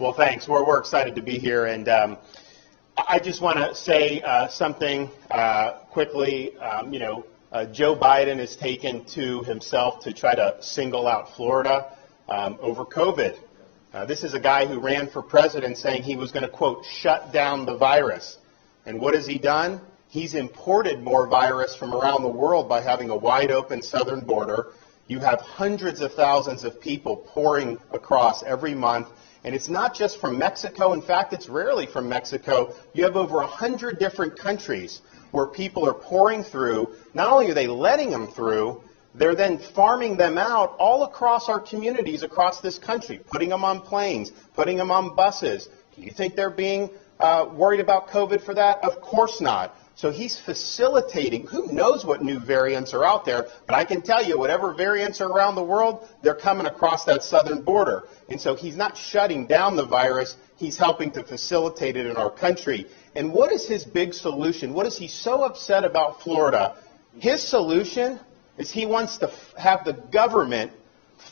Well, thanks. We're excited to be here, and I just want to say something quickly. Joe Biden has taken to himself to try to single out Florida over COVID. This is a guy who ran for president saying he was going to, quote, shut down the virus. And what has he done? He's imported more virus from around the world by having a wide open southern border. You have hundreds of thousands of people pouring across every month. And it's not just from Mexico. In fact, it's rarely from Mexico. You have over 100 different countries where people are pouring through. Not only are they letting them through, they're then farming them out all across our communities across this country, putting them on planes, putting them on buses. Do you think they're being worried about COVID for that? Of course not. So he's facilitating. Who knows what new variants are out there? But I can tell you, whatever variants are around the world, they're coming across that southern border. And so he's not shutting down the virus. He's helping to facilitate it in our country. And what is his big solution? What is he so upset about Florida? His solution is he wants to have the government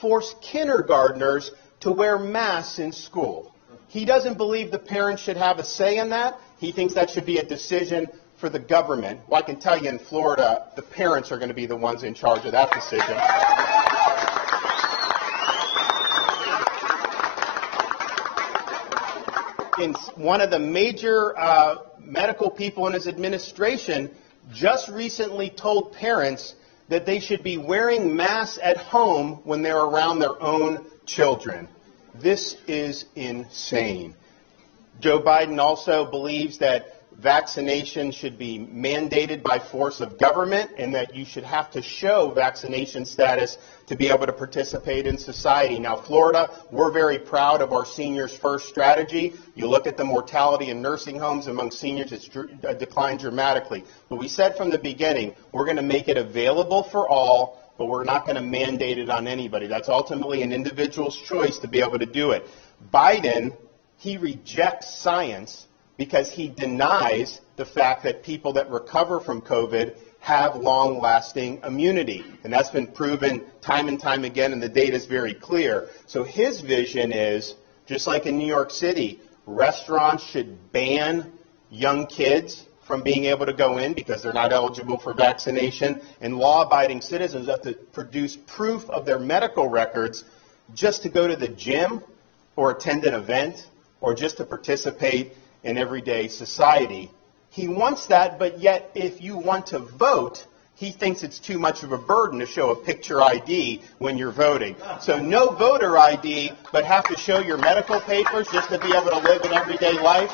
force kindergartners to wear masks in school. He doesn't believe the parents should have a say in that. He thinks that should be a decision for the government. Well, I can tell you in Florida, the parents are going to be the ones in charge of that decision. And one of the major medical people in his administration just recently told parents that they should be wearing masks at home when they're around their own children. This is insane. Joe Biden also believes that vaccination should be mandated by force of government and that you should have to show vaccination status to be able to participate in society. Now, Florida, we're very proud of our Seniors First strategy. You look at the mortality in nursing homes among seniors, it's declined dramatically. But we said from the beginning, we're going to make it available for all, but we're not going to mandate it on anybody. That's ultimately an individual's choice to be able to do it. Biden, he rejects science because he denies the fact that people that recover from COVID have long-lasting immunity. And that's been proven time and time again, and the data is very clear. So his vision is, just like in New York City, restaurants should ban young kids from being able to go in because they're not eligible for vaccination, and law-abiding citizens have to produce proof of their medical records just to go to the gym or attend an event or just to participate in everyday society. He wants that, but yet if you want to vote, he thinks it's too much of a burden to show a picture ID when you're voting. So no voter ID, but have to show your medical papers just to be able to live an everyday life?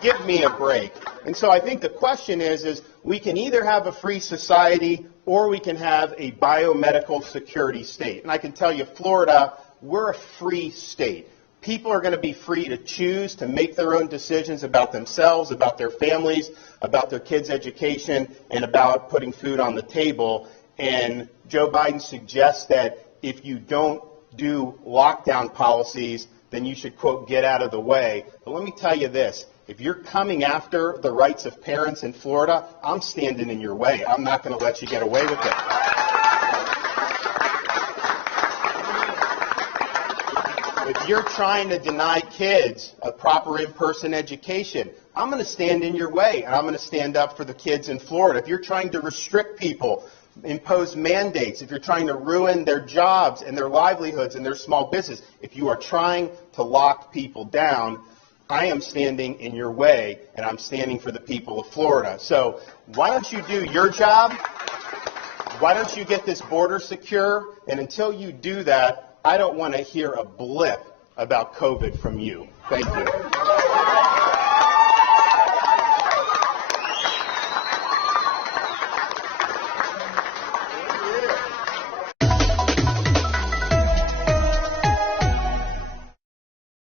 Give me a break. And so I think the question is we can either have a free society or we can have a biomedical security state. And I can tell you, Florida, we're a free state. People are going to be free to choose to make their own decisions about themselves, about their families, about their kids' education, and about putting food on the table. And Joe Biden suggests that if you don't do lockdown policies, then you should, quote, get out of the way. But let me tell you this. If you're coming after the rights of parents in Florida, I'm standing in your way. I'm not going to let you get away with it. If you're trying to deny kids a proper in-person education, I'm going to stand in your way, and I'm going to stand up for the kids in Florida. If you're trying to restrict people, impose mandates, if you're trying to ruin their jobs and their livelihoods and their small business, if you are trying to lock people down, I am standing in your way, and I'm standing for the people of Florida. So why don't you do your job? Why don't you get this border secure? And until you do that, I don't want to hear a blip about COVID from you. Thank you.